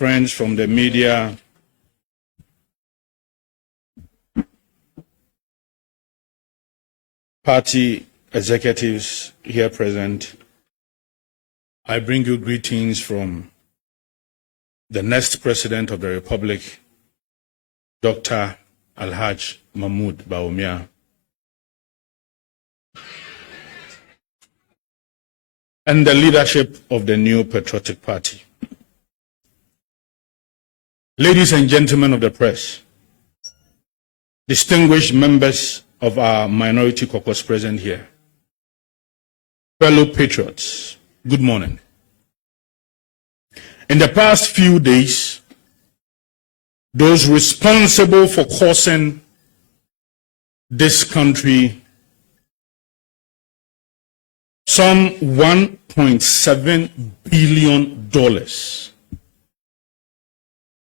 friends from the media, party executives here present, I bring you greetings from the next President of the Republic, Dr. Alhaj Mahmoud Bawumia, and the leadership of the New Patriotic Party. Ladies and gentlemen of the press, distinguished members of our minority caucus present here, fellow patriots, good morning. In the past few days, those responsible for causing this country some $1.7 billion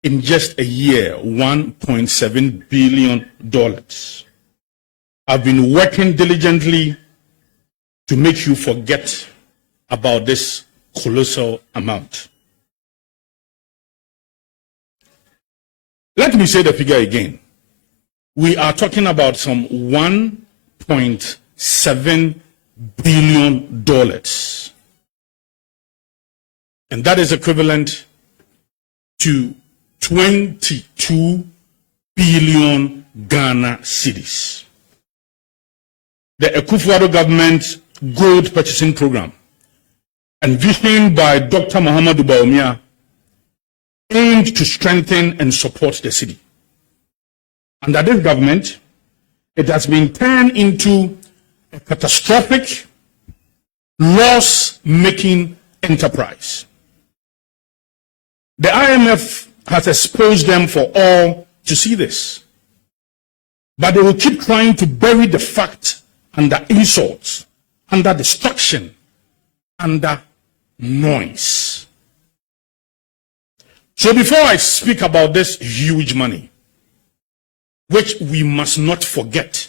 in just a year, $1.7 billion. I've been working diligently to make you forget about this colossal amount. Let me say the figure again. We are talking about some $1.7 billion. And that is equivalent to 22 billion Ghana cedis. The Akufo-Addo government gold purchasing program, envisioned by Dr. Muhammadu Bawumia, aimed to strengthen and support the city. Under this government, it has been turned into a catastrophic, loss-making enterprise. The IMF has exposed them for all to see this. But they will keep trying to bury the fact under insults, under destruction, under noise. So before I speak about this huge money, which we must not forget,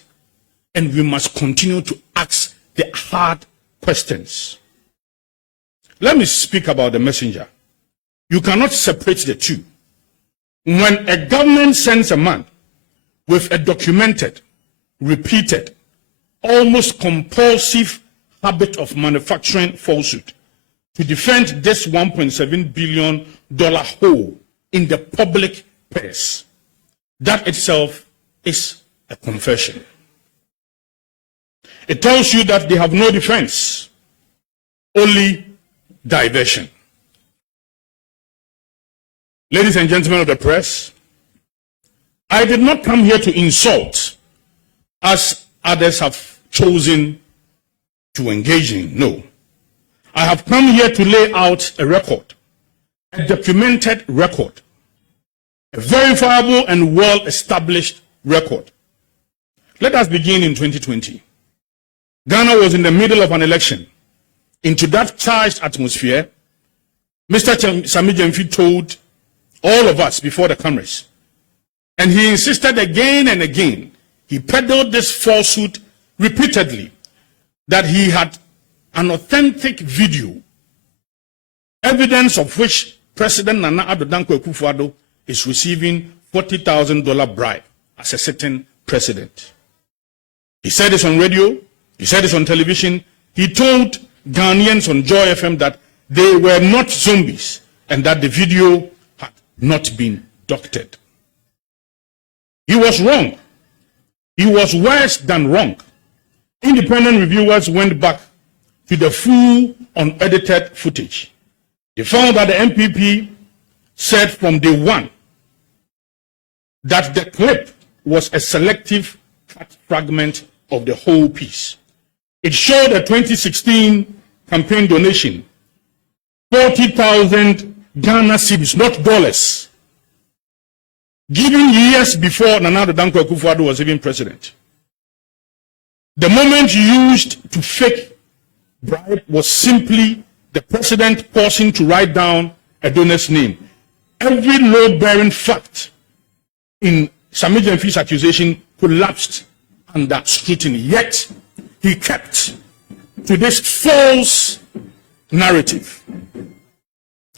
and we must continue to ask the hard questions, let me speak about the messenger. You cannot separate the two. When a government sends a man with a documented, repeated, almost compulsive habit of manufacturing falsehood to defend this $1.7 billion hole in the public purse, that itself is a confession. It tells you that they have no defense, only diversion. Ladies and gentlemen of the press, I did not come here to insult, as others have chosen to engage in. No. I have come here to lay out a record, a documented record, a verifiable and well-established record. Let us begin in 2020. Ghana was in the middle of an election. Into that charged atmosphere, Mr. Sami Gyamfi told all of us before the cameras, and he insisted again and again, he peddled this falsehood repeatedly, that he had an authentic video, evidence of which President Nana Addo Dankwa Akufo-Addo is receiving $40,000 bribe as a sitting president. He said this on radio, he said this on television, he told Ghanaians on Joy FM that they were not zombies and that the video had not been doctored. He was wrong. He was worse than wrong. Independent reviewers went back to the full unedited footage. They found that the NPP said from day one that the clip was a selective cut fragment of the whole piece. It showed a 2016 campaign donation, 40,000 Ghana cedis, not dollars, given years before Nana Addo Dankwa Akufo-Addo was even president. The moment used to fake bribe was simply the president pausing to write down a donor's name. Every load-bearing fact in Sami Gyamfi's accusation collapsed under scrutiny. Yet, he kept to this false narrative.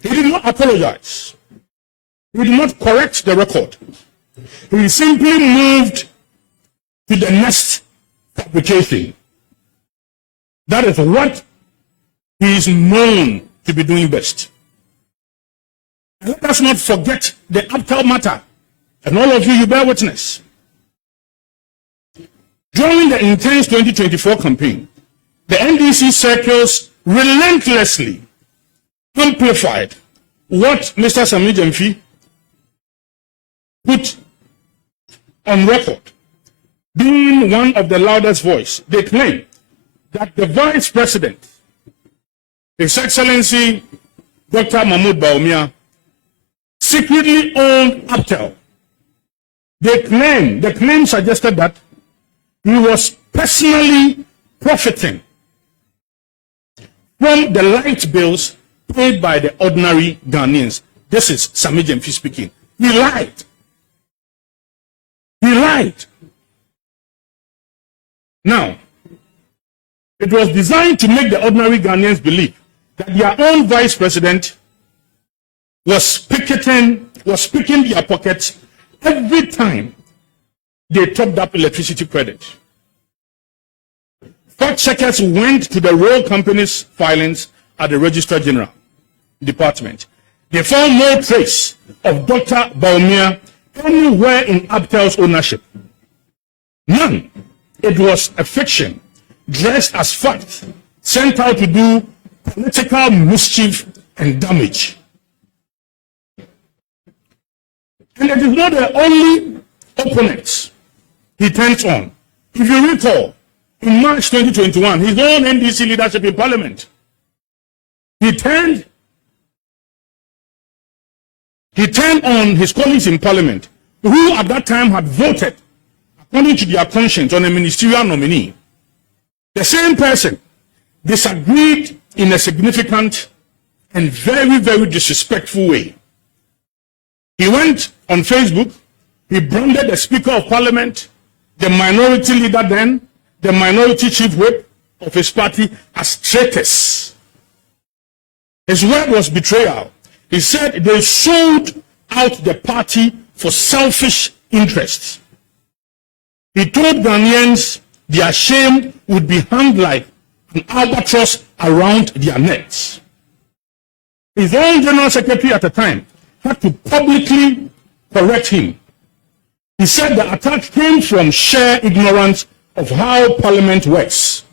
He did not apologize. He did not correct the record. He simply moved to the next fabrication. That is what he is known to be doing best. And let us not forget the Aptal matter. And all of you bear witness. During the intense 2024 campaign, the NDC circles relentlessly amplified what Mr. Sami Gyamfi put on record. Being one of the loudest voice, they claim that the Vice President, His Excellency Dr. Mahmoud Bawumia, secretly owned Aptel. The claim suggested that he was personally profiting from the light bills paid by the ordinary Ghanaians. This is Sami Gyamfi speaking. He lied. He lied. Now, it was designed to make the ordinary Ghanaians believe that their own vice president was picking their pockets every time they topped up electricity credit. Fact checkers went to the royal company's filings at the Registrar General Department. They found no trace of Dr. Bawumia anywhere in Aptel's ownership. None. It was a fiction, dressed as fact, sent out to do political mischief and damage. And it is not the only opponents he turns on. If you recall, in March 2021, his own NDC leadership in Parliament, he turned on his colleagues in Parliament, who at that time had voted according to their conscience on a ministerial nominee. The same person disagreed in a significant and very, very disrespectful way. He went on Facebook, he branded the Speaker of Parliament, the minority leader then, the minority chief whip of his party as traitors. His word was betrayal. He said they sold out the party for selfish interests. He told Ghanaians their shame would be hung like an albatross around their necks. His own general secretary at the time had to publicly correct him. He said the attack came from sheer ignorance of how Parliament works.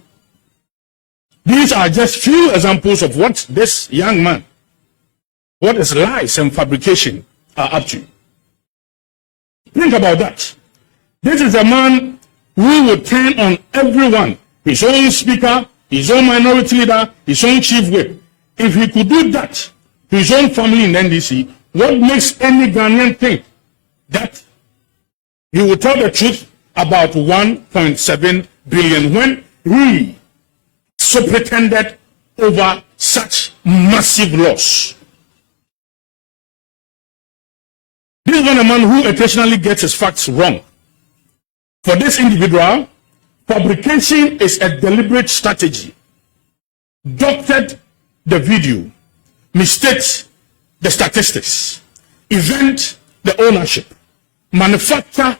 These are just few examples of what this young man, what his lies and fabrication are up to. Think about that. This is a man who would turn on everyone, his own speaker, his own minority leader, his own chief whip. If he could do that to his own family in NDC, what makes any Ghanaian think that he will tell the truth about 1.7 billion when he so pretended over such massive loss? This is not a man who occasionally gets his facts wrong. For this individual, fabrication is a deliberate strategy. Doctored the video, mistakes the statistics, invent the ownership, manufacture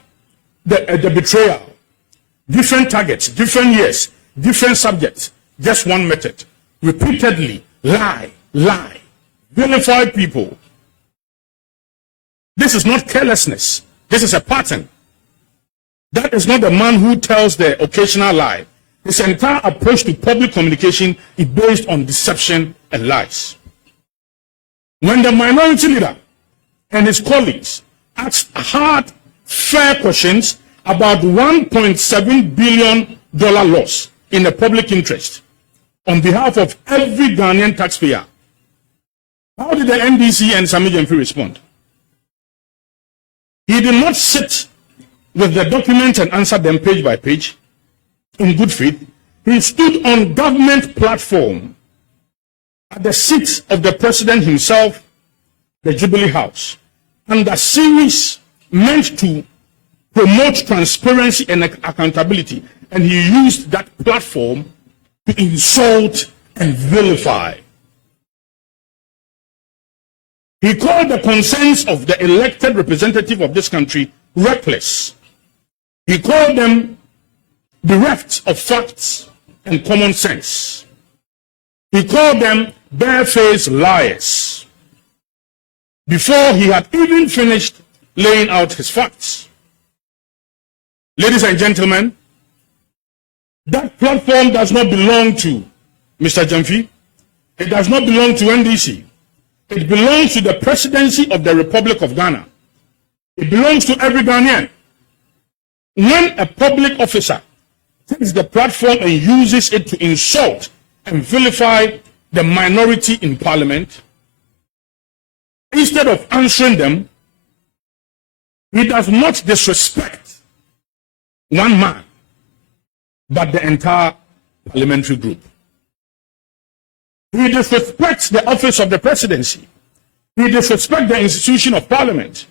the betrayal, different targets, different years, different subjects, just one method. Repeatedly lie, vilify people. This is not carelessness. This is a pattern. That is not the man who tells the occasional lie. His entire approach to public communication is based on deception and lies. When the minority leader and his colleagues asked hard, fair questions about $1.7 billion loss in the public interest on behalf of every Ghanaian taxpayer, how did the NDC and Sami Gyamfi respond? He did not sit with the documents and answer them page by page in good faith. He stood on government platform at the seat of the president himself, the Jubilee House, and the series meant to promote transparency and accountability. And he used that platform to insult and vilify. He called the concerns of the elected representative of this country reckless. He called them bereft of facts and common sense. He called them barefaced liars before he had even finished laying out his facts. Ladies and gentlemen, that platform does not belong to Mr. Jamfi. It does not belong to NDC. It belongs to the presidency of the Republic of Ghana. It belongs to every Ghanaian. When a public officer takes the platform and uses it to insult and vilify the minority in parliament, instead of answering them, he does not disrespect one man, but the entire parliamentary group. He disrespects the office of the presidency. He disrespects the institution of parliament.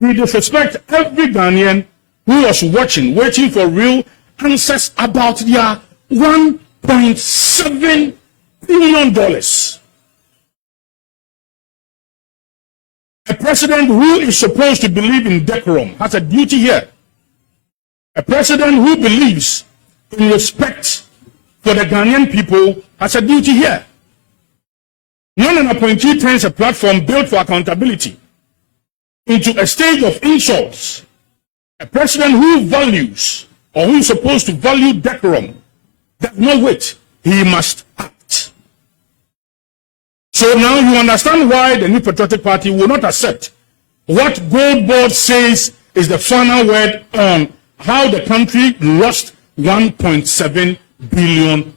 He disrespects every Ghanaian who was waiting for real answers about their $1.7 billion. A president who is supposed to believe in decorum has a duty here. A president who believes in respect for the Ghanaian people has a duty here. When an appointee turns a platform built for accountability into a stage of insults, a president who values or who is supposed to value decorum does not wait. He must act. So now you understand why the New Patriotic Party will not accept what GoldBod says is the final word on how the country lost $1.7 billion.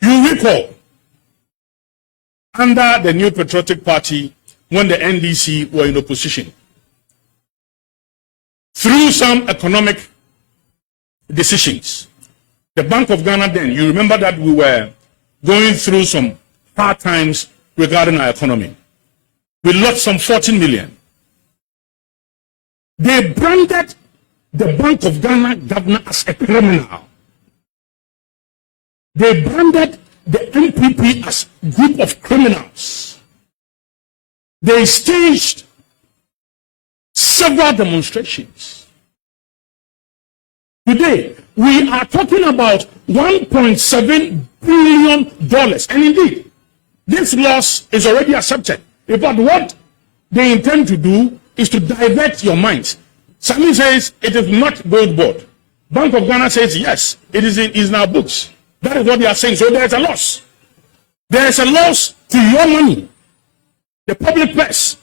You recall, under the New Patriotic Party, when the NDC were in opposition, through some economic decisions, the Bank of Ghana then, you remember that we were going through some hard times regarding our economy. We lost some 14 million. They branded the Bank of Ghana governor as a criminal. They branded the NPP as a group of criminals. They staged several demonstrations. Today, we are talking about $1.7 billion. And indeed, this loss is already accepted. But what they intend to do is to divert your minds. Sami says it is not GoldBod. Bank of Ghana says yes, it is in our books. That is what they are saying. So there is a loss. There is a loss to your money, the public purse.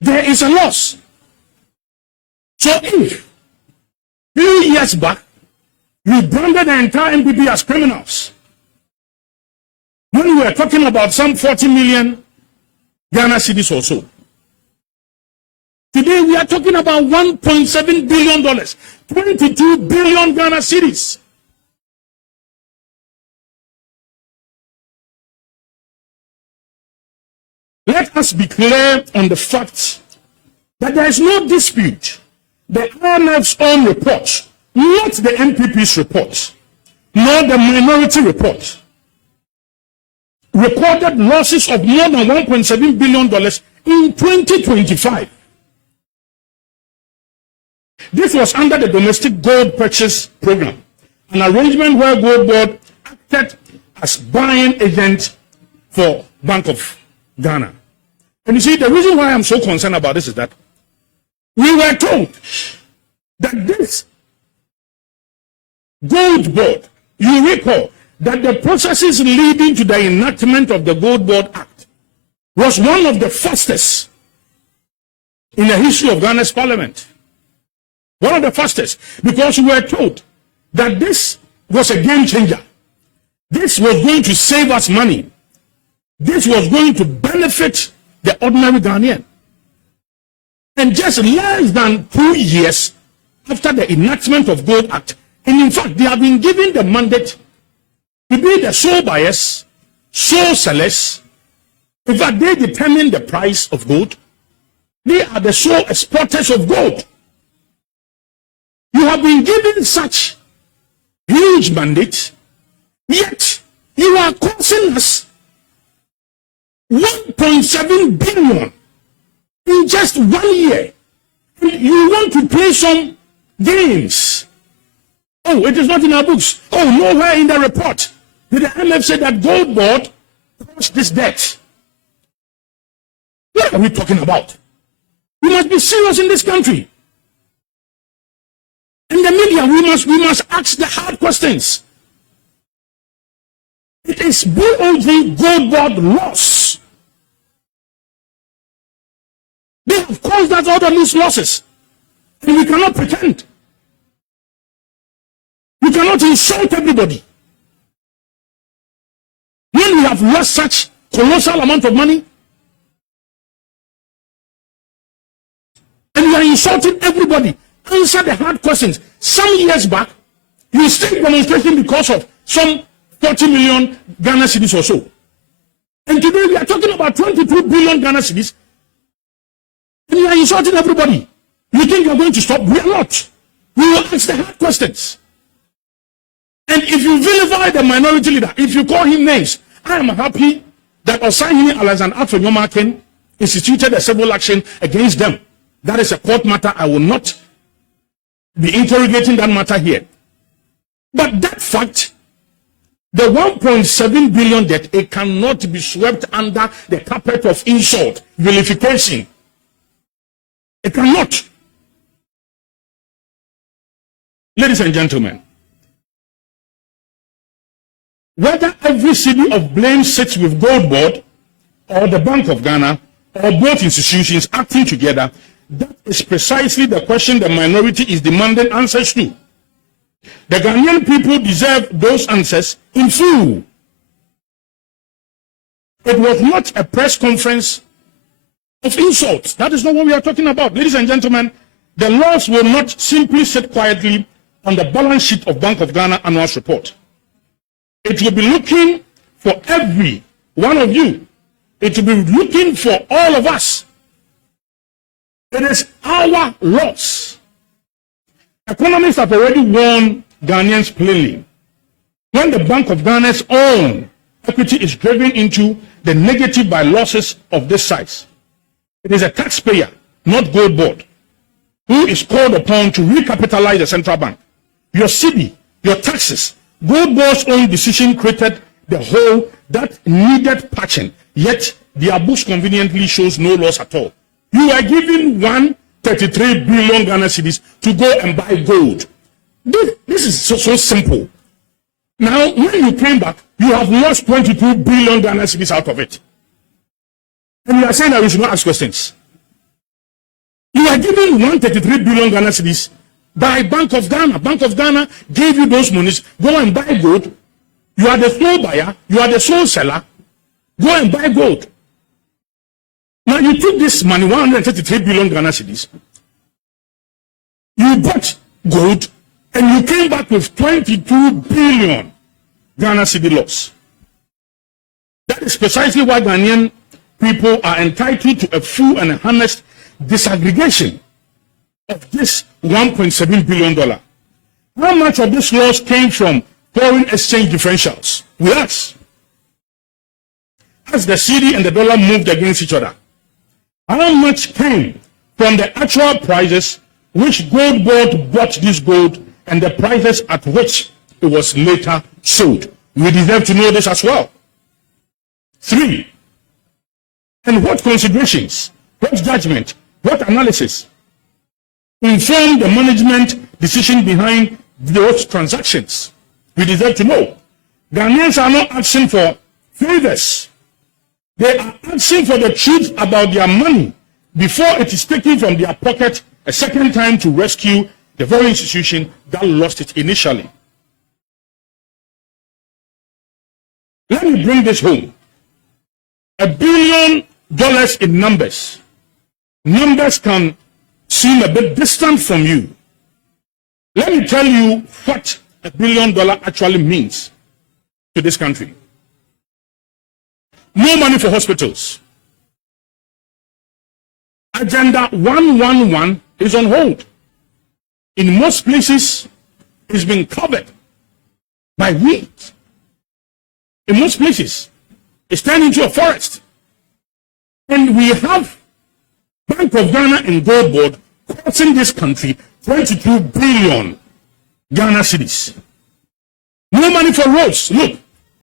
There is a loss. So if few years back you branded the entire NPP as criminals, when we were talking about some 40 million Ghana cedis or so, today we are talking about $1.7 billion, 22 billion Ghana cedis. Let us be clear on the fact that there is no dispute. The IMF's own report, not the NPP's report, nor the minority report, recorded losses of more than $1.7 billion in 2025. This was under the domestic gold purchase program, an arrangement where GoldBod acted as buying agent for Bank of Ghana. And you see, the reason why I'm so concerned about this is that we were told that this GoldBod, you recall that the processes leading to the enactment of the GoldBod Act was one of the fastest in the history of Ghana's parliament. One of the fastest, because we were told that this was a game changer. This was going to save us money. This was going to benefit the ordinary Ghanaian. And just less than 2 years after the enactment of Gold Act, and in fact, they have been given the mandate to be the sole buyers, sole sellers. In fact, they determine the price of gold. They are the sole exporters of gold. You have been given such huge mandate, yet you are causing us 1.7 billion in just 1 year. You want to play some games. Oh, it is not in our books. Oh, nowhere in the report did the IMF say that GoldBod caused this debt. What are we talking about? We must be serious in this country. In the media, we must ask the hard questions. It is BOG GoldBod loss. They have caused us all these losses. And we cannot pretend. We cannot insult everybody. When we have lost such colossal amount of money, and we are insulting everybody, answer the hard questions. Some years back, you stayed demonstration because of some 40 million Ghana cedis or so. And today we are talking about 22 billion Ghana cedis. And you are insulting everybody. You think you are going to stop? We are not. We will ask the hard questions. And if you vilify the minority leader, if you call him names, I am happy that Osahini Alexander Atfonyomaken instituted a civil action against them. That is a court matter. I will not be interrogating that matter here. But that fact, the 1.7 billion debt, it cannot be swept under the carpet of insult, vilification. It cannot. Ladies and gentlemen, whether every city of blame sits with GoldBod or the Bank of Ghana or both institutions acting together, that is precisely the question the minority is demanding answers to. The Ghanaian people deserve those answers in full. It was not a press conference of insults. That is not what we are talking about. Ladies and gentlemen, the laws will not simply sit quietly on the balance sheet of Bank of Ghana annual report. It will be looking for every one of you. It will be looking for all of us. It is our loss. Economists have already warned Ghanaians plainly. When the Bank of Ghana's own equity is driven into the negative by losses of this size, it is a taxpayer, not GoldBod, who is called upon to recapitalize the central bank. Your city, your taxes, GoldBod's own decision created the hole that needed patching, yet their books conveniently shows no loss at all. You are given 133 billion Ghana cedis to go and buy gold. This is so simple. Now, when you came back, you have lost 22 billion Ghana cedis out of it. And you are saying that we should not ask questions. You are given 133 billion Ghana cedis by Bank of Ghana. Bank of Ghana gave you those monies. Go and buy gold. You are the sole buyer. You are the sole seller. Go and buy gold. Now you took this money, 133 billion Ghana cedis. You bought gold and you came back with 22 billion Ghana cedi loss. That is precisely why Ghanaian people are entitled to a full and honest disaggregation of this $1.7 billion. How much of this loss came from foreign exchange differentials? We ask. As the cedi and the dollar moved against each other, how much came from the actual prices which GoldBod bought this gold and the prices at which it was later sold? We deserve to know this as well. 3. And what considerations, what judgment, what analysis informed the management decision behind those transactions? We deserve to know. Ghanaians are not asking for favors. They are asking for the truth about their money before it is taken from their pocket a second time to rescue the very institution that lost it initially. Let me bring this home. $1 billion in numbers. Numbers can seem a bit distant from you. Let me tell you what $1 billion actually means to this country. No money for hospitals. Agenda 111 is on hold. In most places, it's been covered by weeds. In most places, it's turned into a forest. And we have Bank of Ghana and GoldBod costing this country 22 billion Ghana cedis. No money for roads. Look,